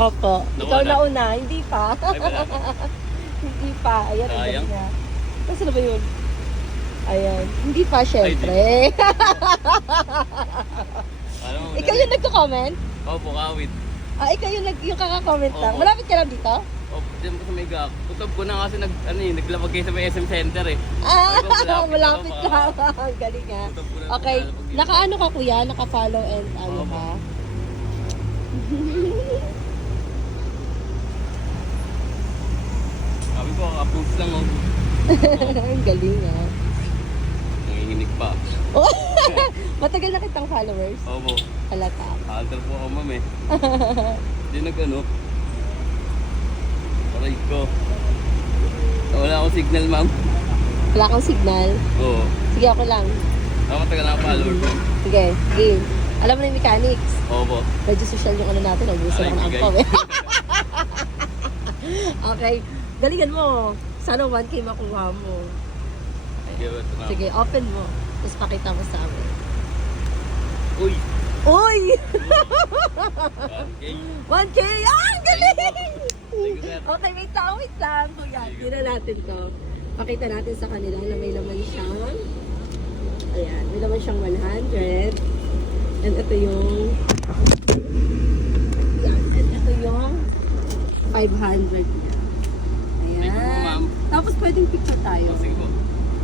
Opo. Ikaw Nawala. na una, hindi pa. Ay, wala pa. Hindi pa. Ayan, ang Sayang. galing niya. Kasi na ba yun? Ayan. Hindi pa, syempre. Alam mo, Ikaw yung nagko-comment? Opo, kawit. Ikaw yung kaka-comment lang. Opo. Malapit ka lang dito? Opo, dyan po sa may gap. Kutob ko na kasi naglabag kayo sa may SM Center eh. Malapit lang. Ang galing nga. Kutob ko na Okay. naglalabag dito. Naka-ano ka kuya? Naka-follow and ano Opo. ka? Sabi ko, approve lang oh. Ang galing nga. Nanginginig pa. Matagal na kitang followers. Opo. Halata. Alter po ako ma'am eh. Hindi nag-ano. Aray ko. Wala akong signal ma'am. Wala kang signal. Oo. Sige, ako lang. Ako matagal na follower ko. Sige, game. Alam mo na yung mechanics. Opo. Medyo social yung ano natin. Nagusto Aray, ako ng bigay. angkaw eh. Okay. Galingan mo. Sana 1K makuha mo. Sige, ito na. Sige, open mo. Tapos pakita mo sa amin. Uy! Uy! 1K. 1K! Ah, ang galing! Thank you, sir. Okay, wait lang. Kuya, tira natin to. Pakita natin sa kanila na may laman siyang ayan, may laman siyang 100. And ito yung ayan, and ito yung 500 niya. Thank you, Ayan. ma'am. Tapos pwedeng picture tayo. Sige po.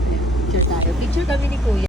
Ayan, picture tayo. Picture kami ni Kuya.